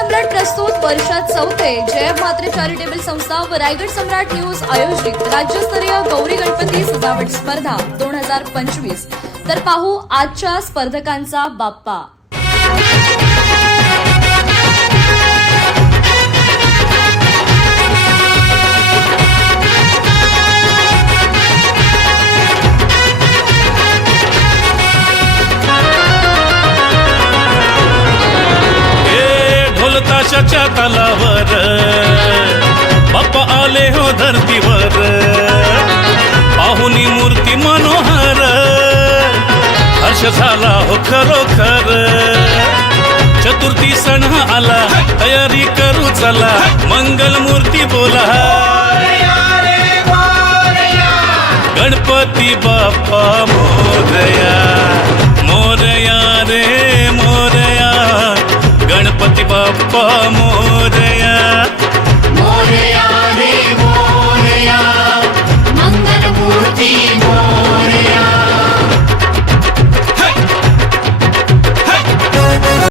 सम्राट प्रस्तुत वर्षात चौथे जय म्हात्रे चॅरिटेबल संस्था व रायगड सम्राट न्यूज आयोजित राज्यस्तरीय गौरी गणपती सजावट स्पर्धा 2025। तर पाहू आजच्या स्पर्धकांचा बाप्पा। ताशाच्या तालावर बाप्पा आले हो धरतीवर, पाहुनी मूर्ती मनोहर, हर्ष झाला हो खरोखर। चतुर्थी सण आला, तयारी करू चला, मंगल मूर्ती बोला, गणपती बाप्पा मोरया, मोरया रे मोरया, गणपती बाप्पा मोरया।